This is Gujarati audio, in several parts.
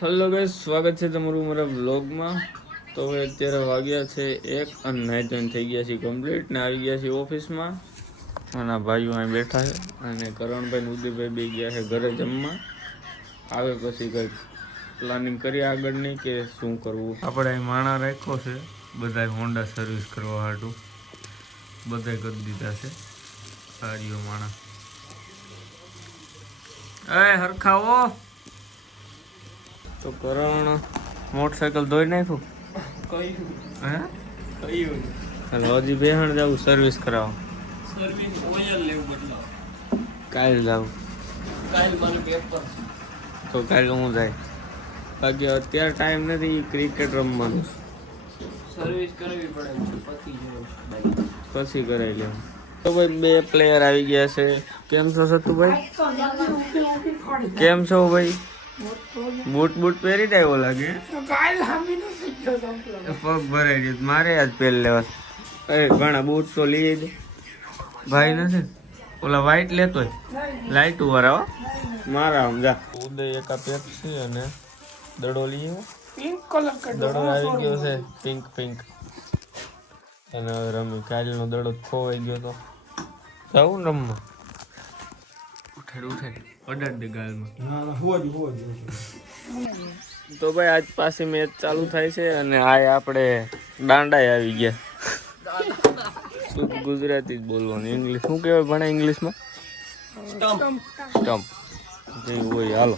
હેલો ગાઈસ, સ્વાગત છે તમારું મારા વ્લોગમાં। તો હવે અત્યારે વાગ્યા છે 1 અને નાઈટ જોઈન થઈ ગયા છે કમ્પ્લીટ ને આવી ગયા છે ઓફિસમાં। અને ભાઈઓ અહીં બેઠા છે અને કરણભાઈ ને ઉદયભાઈ બે ગયા છે ઘરે જમવા। આવે પછી કંઈક પ્લાનિંગ કરીએ આગળની કે શું કરવું। આપણે અહીં માણા રાખ્યો છે બધા હોન્ડા સર્વિસ કરવા હાટું, બધા કરી દીધા છે ગાડીઓ માણા। એ હરખાવો તો કરણ મોટરસાઇકલ ધોઈ નાખ્યું હે હાલો હજી બેહણ જવું સર્વિસ કરાવવા। કાલે જાવું તો કાલે હું જાય બાકી અત્યારે ટાઈમ નથી ક્રિકેટ રમવાનું સર્વિસ કરવી પડે પછી કરાવી લેવું। તો ભાઈ બે પ્લેયર આવી ગયા છે। કેમ છો સતુભાઈ? કેમ છો ભાઈ? બૂટ પહેરી આવ્યો લાગે, પગ ભરાઈ ગયો મારે આજ પહેરી લેવા। ઘણા બૂટ તો લઈ દે ભાઈ નથી ઓલા વ્હાઈટ લેતો લાઈટ વાળા મારા આમ જા ઉદય એકા પેપ્સી અને દડો લઈ પિંક કલર દડો આવી ગયો છે પિંક અને રમી કાલનો દડો ખોવાઈ ગયો તો જાવું રમવા ઉઠાડ અડાડ દે ગાલમાં। તો ભાઈ આજ પાછી મેચ ચાલુ થાય છે અને આ આપણે દાંડા આવી ગયા। શું ગુજરાતી જ બોલવાનું, ઇંગ્લિશ શું કહેવાય ભણે ઇંગ્લિશમાં? સ્ટમ્પ જે હોય। હાલો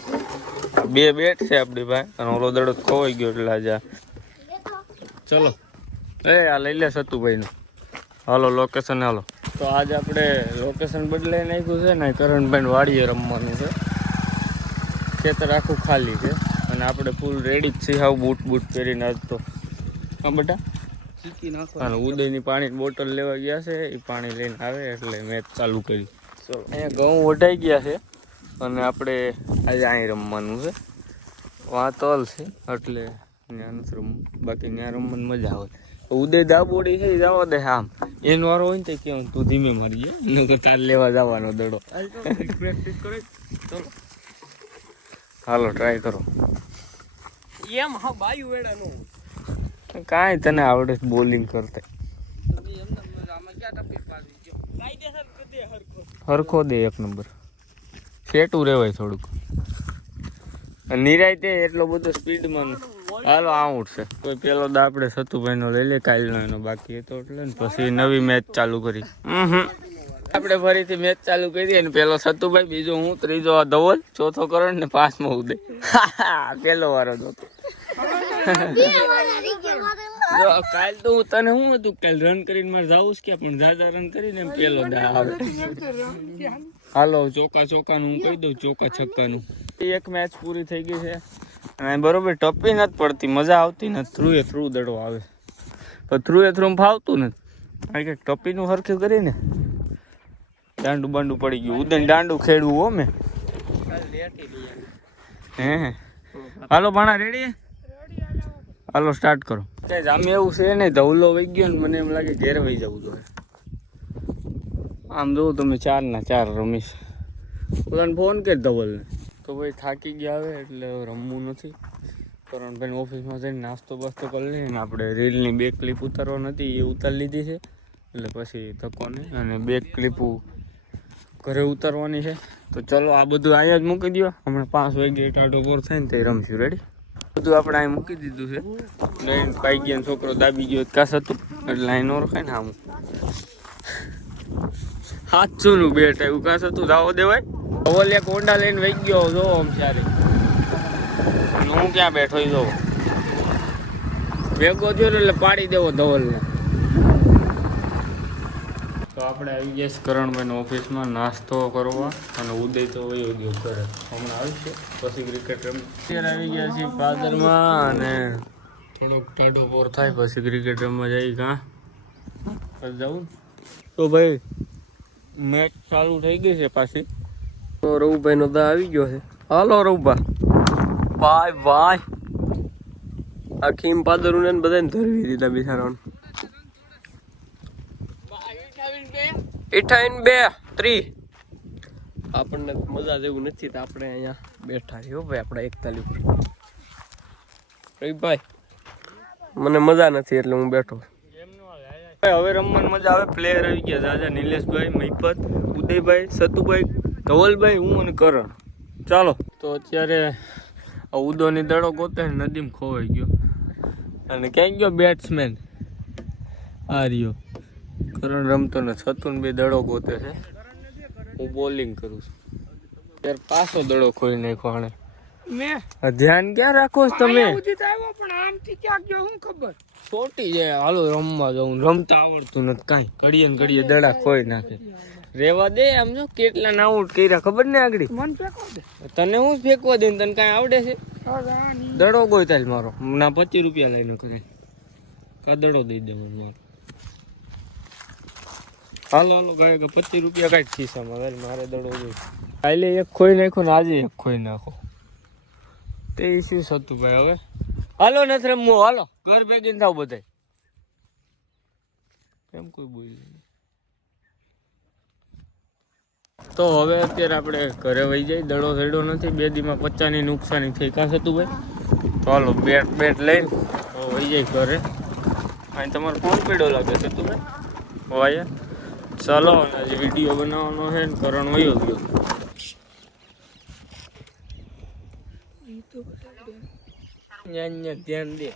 બે બેટ છે આપણી પાસે અને ઓલો દડો ખોવાઈ ગયો એટલે આજે ચલો આ લઈ લે સતુભાઈનું। હાલો લોકેશન હાલો। તો આજે આપણે લોકેશન બદલાઈ નાખ્યું છે ને કરણભાઈ વાડીએ રમવાનું છે। ખેતર આખું ખાલી છે અને આપણે ફૂલ રેડી જ છીએ હાવ બૂટ પહેરીને આજ તો હા બેટા અને ઉદયની પાણીની બોટલ લેવા ગયા છે એ પાણી લઈને આવે એટલે મેચ ચાલુ કરી। ચલો અહીંયા ઘઉં વઢાઈ ગયા છે અને આપણે આજે અહીં રમવાનું છે। વાં તલ છે એટલે ત્યાં નથી રમવું, બાકી ત્યાં રમવાની મજા આવે। ઉદય દાબોડી છે જવા દે આમ એનો વારો હોય ને તો કેવું તું ધીમે મારી જાય તાર લેવા જવાનો દડો પ્રેક્ટિસ કરે। ચલો હાલો ટ્રાય કરો એમ હા બાયુ વેડા નો કાંઈ તને આવડે બોલિંગ કરતા હરખો દે એક નંબર સેટું રેવાય થોડુંક નિરાય તે એટલો બધો સ્પીડમાં હાલો આઉટ છે કોઈ પેલો દા આપણે સતુભાઈનો લઈ લે કાલનો એનો બાકી હતો એટલે ને પછી નવી મેચ ચાલુ કરી। આપણે ફરીથી મેચ ચાલુ કરી અને પેલો સતુભાઈ, બીજો હું, ત્રીજો આ ધવલ, ચોથો કરણ ને પાંચમો ઉદય। પેલો વારો હતો કાલ તો હું તને શું હતું કાલ રન કરીને મારે જવું છે ક્યાં પણ જાજા રન કરીને પેલો દા આવે। હાલો ચોકાનું હું કહી દઉં ચોકા-છક્કાનું। એક મેચ પૂરી થઈ ગઈ છે અને બરોબર ટપી નથી પડતી, મજા આવતી નથી, થ્રુ દડો આવે પણ થ્રુ ફાવતું નથી કારણ કે ટપીનું હરખ્યું કરીને દાંડું બાંડું પડી ગયું। ઉદય દાંડું ખેડવું હો મેં હે હાલો ભાણા રેડી હાલો સ્ટાર્ટ કરો। કઈ આમે એવું છે નહીં ધવલો વહી ગયો ને મને એમ લાગે ઘેર વહી જવું જોઈએ। આમ જોઉં તમે 4-4 રમીશ પોતાને ફોન કરી ધવલને તો ભાઈ થાકી ગયા આવે એટલે રમવું નથી। કરણભાઈ ઓફિસમાં જઈને નાસ્તો બાસ્તો કરી લઈએ ને આપણે રીલની 2 ક્લિપ ઉતારવા નથી એ ઉતારી લીધી છે એટલે પછી ધક્કો નહીં અને 2 ક્લિપો ઘરે ઉતારવાની છે। તો ચલો આ બધું અહીંયા જ મૂકી દો, હમણાં 5 વાગે ટાઢો પોર થાય ને તે રમશું। રેડી બધું આપણે અહીં મૂકી દીધું છે લઈને પાઈ ગયા છોકરો દાબી ગયો કાસ હતું એટલે અહીં નો રખાય ને આમ 700નું બેટ આવ્યું કાસ હતું જાવો દેવાય। ધવલ એક ઓંડા લઈને વહી ગયો જો આમ સારી હું ક્યાં બેઠો જો ભેગો થયો એટલે પાડી દેવો ધવલને। તો આપણે આવી ગયા કરણભાઈ ઓફિસમાં નાસ્તો કરવા અને ઉદય તો વયો ગયો ઘરે, હમણાં આવશે પછી ક્રિકેટ રમી। અત્યારે આવી ગયા છીએ પાદરમાં અને થોડોક ટાઢો પોર થાય પછી ક્રિકેટ રમવા જાય કાં જવું। તો ભાઈ મેચ ચાલુ થઈ ગઈ છે પાછી। તો રવુભાઈનો દા આવી ગયો છે। હાલો રવુભા ભાઈ આખી પાદરું ને બધાને ધરવી દીધા બિચારાને। 58-2 આપણને મજા જેવું નથી તો આપણે અહીંયા બેઠા છીએ ભાઈ આપણા 41 પર। રવિભાઈ મને મજા નથી એટલે હું બેઠો. હવે રમવાની મજા આવે. પ્લેયર આવી ગયા દાદા, નિલેશભાઈ, મહિપત, ઉદયભાઈ, સતુભાઈ, ધવલભાઈ, હું અને કરણ. ચાલો તો અત્યારે આ ઉદોની દડો ગોતે નદીમાં ખોવાઈ ગયો. અને ક્યાંય ગયો બેટ્સમેન? આ રહ્યો કરણ રમતો ને સતુન બે દડો ગોતે છે. હું બોલિંગ કરું છું. ત્યારે પાછો દડો ખોઈ નાખ્યો આણે. ધ્યાન ક્યાં રાખો છો તમે? છોટી જાય. હાલો રમવા જાઉં. રમતા આવડતું નથી કાંઈ. ઘડીએ ને ઘડીએ દડા ખોઈ નાખે. રેવા દે. આમ જો કેટલા ના આઉટ કર્યા ખબર ને આગળ. તને હું ફેંકવા દે તને કાંઈ આવડે છે? દડો ગોતાલ મારો ના 25 રૂપિયા લઈને કરે. કા દડો દઈ દે મને મારો. હાલો હાલો ગયે કે 25 રૂપિયા કાઢ ખિસ્સામાં. મારે દડો જોઈએ. કાલે એક ખોઈ નાખો ને આજે એક ખોઈ નાખો. તે ઇસ્યુ હતું ભાઈ. હવે હાલો નથી રમવું. હાલો ઘર ભેગી થાવ બધા. કેમ કોઈ બોલી? તો હવે અત્યારે આપણે ઘરે વહી જાય. દડો થડો નથી. 2 દીમાં 50 ની નુકસાની થઈ. કાં હતું ભાઈ? તો હાલો બેટ લઈને વહી જાય ઘરે. અહીં તમારો ફોન પડ્યો લાગે છે તું ભાઈ. વાયા ચાલો. આજે વિડીયો બનાવવાનો છે ને કરણ વયો ગયો. ધ્યાન દે.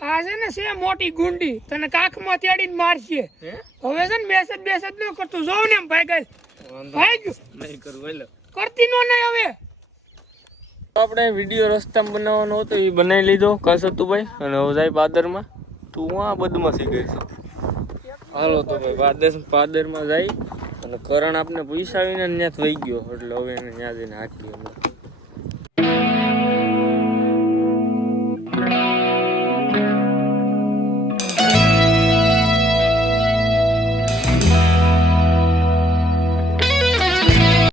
આ છે ને છે મોટી ગુંડી તને કાખમાં તેડીને મારશે. હવે છે ને મેસેજ ન કરતો. જોઉં ને એમ ભાઈ ગઈ નહીં કરું કરતી નો નહીં. હવે આપણે વિડીયો રસ્તામાં બનાવવાનો હતો એ બનાવી લીધો કસ હતું ભાઈ. અને હવે જાય પાદરમાં. તું આ બદમાશી કરીશ. હાલો તો ભાઈ પાદરમાં જાય. અને કરણ આપણે પૈસા આવીને ત્યાં વહી ગયો એટલે હવે એને ત્યાં જઈને હાકી.